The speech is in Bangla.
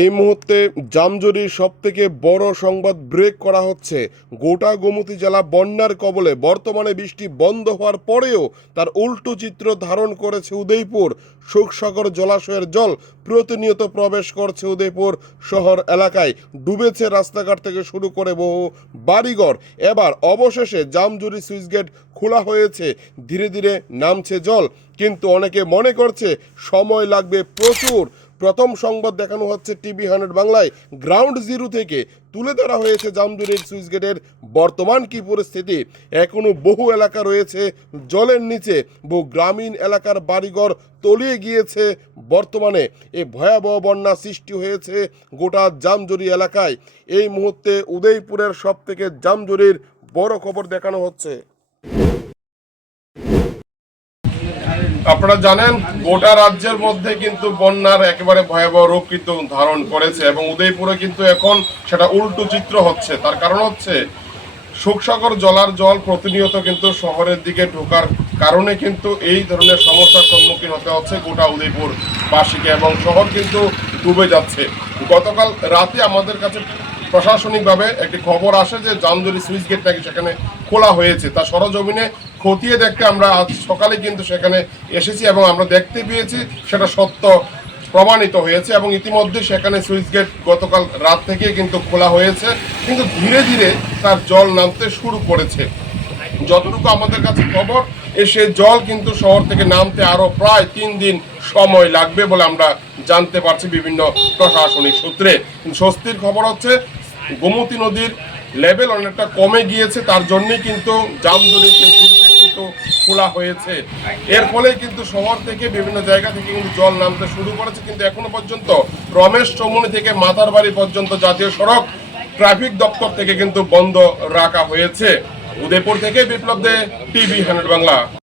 এই মুহূর্তে জামজুরির সব থেকে বড় সংবাদ ব্রেক করা হচ্ছে। গোটা গোমতী জেলা বন্যার কবলে বর্তমানে বৃষ্টি বন্ধ হওয়ার পরেও তার উল্টো চিত্র ধারণ করেছে উদয়পুর। সুখসাগর জলাশয়ের জল প্রতিনিয়ত প্রবেশ করছে উদয়পুর শহর এলাকায়। ডুবেছে রাস্তাঘাট থেকে শুরু করে বহু বাড়িঘর। এবার অবশেষে জামজুরি সুইচ গেট খোলা হয়েছে। ধীরে ধীরে নামছে জল। কিন্তু অনেকে মনে করছে, সময় লাগবে প্রচুর। প্রথম সংবাদ দেখানো হচ্ছে টিভি হান্ড্রেড বাংলায়। গ্রাউন্ড জিরো থেকে তুলে ধরা হয়েছে জামজুরির সুইচ গেটের বর্তমান কি পরিস্থিতি। এখনও বহু এলাকা রয়েছে জলের নিচে। বহু গ্রামীণ এলাকার বাড়িঘর তলিয়ে গিয়েছে বর্তমানে। এই ভয়াবহ বন্যা সৃষ্টি হয়েছে গোটা জামজুরি এলাকায়। এই মুহূর্তে উদয়পুরের সব থেকে জামজুরির বড় খবর দেখানো হচ্ছে। আপনারা জানেন, গোটা রাজ্যের মধ্যে কিন্তু বন্যার একেবারে ভয়াবহ রূপ কিন্তু ধারণ করেছে এবং উদয়পুরে কিন্তু এখন সেটা উল্টো চিত্র হচ্ছে। তার কারণ হচ্ছে, সুখসাগর জলার জল প্রতিনিয়ত কিন্তু শহরের দিকে ঢোকার কারণে কিন্তু এই ধরনের সমস্যার সম্মুখীন হতে হচ্ছে গোটা উদয়পুর বাসীকে এবং শহর কিন্তু ডুবে যাচ্ছে। গতকাল রাতে আমাদের কাছে প্রশাসনিকভাবে একটি খবর আসে যে জামজুরি সুইচ গেট নাকি সেখানে খোলা হয়েছে। তা সরজমিনে খতিয়ে দেখতে আমরা আজ সকালে কিন্তু সেখানে এসেছি এবং আমরা দেখতে পেয়েছি সেটা সত্য প্রমাণিত হয়েছে এবং ইতিমধ্যে সেখানে সুইচ গেট গতকাল রাত থেকে কিন্তু খোলা হয়েছে। কিন্তু ধীরে ধীরে তার জল নামতে শুরু করেছে। যতটুকু আমাদের কাছে খবর এসে জল কিন্তু শহর থেকে নামতে আরও প্রায় তিন দিন সময় লাগবে বলে আমরা জানতে পারছি বিভিন্ন প্রশাসনিক সূত্রে। স্বস্তির খবর হচ্ছে গোমতী নদীর লেভেল অনেকটা কমে গিয়েছে, তার জন্যই কিন্তু জামজলির সেই কিন্তু খোলা হয়েছে। এর ফলে কিন্তু শহর থেকে বিভিন্ন জায়গা থেকে কিন্তু জল নামতে শুরু করেছে, কিন্তু এখনও পর্যন্ত রমেশ চমুনি থেকে মাতারবাড়ি পর্যন্ত জাতীয় সড়ক ট্রাফিক দপ্তর থেকে কিন্তু বন্ধ রাখা হয়েছে। উদয়পুর থেকে বিপ্লব দে, টিভি হান্ড্রেড বাংলা।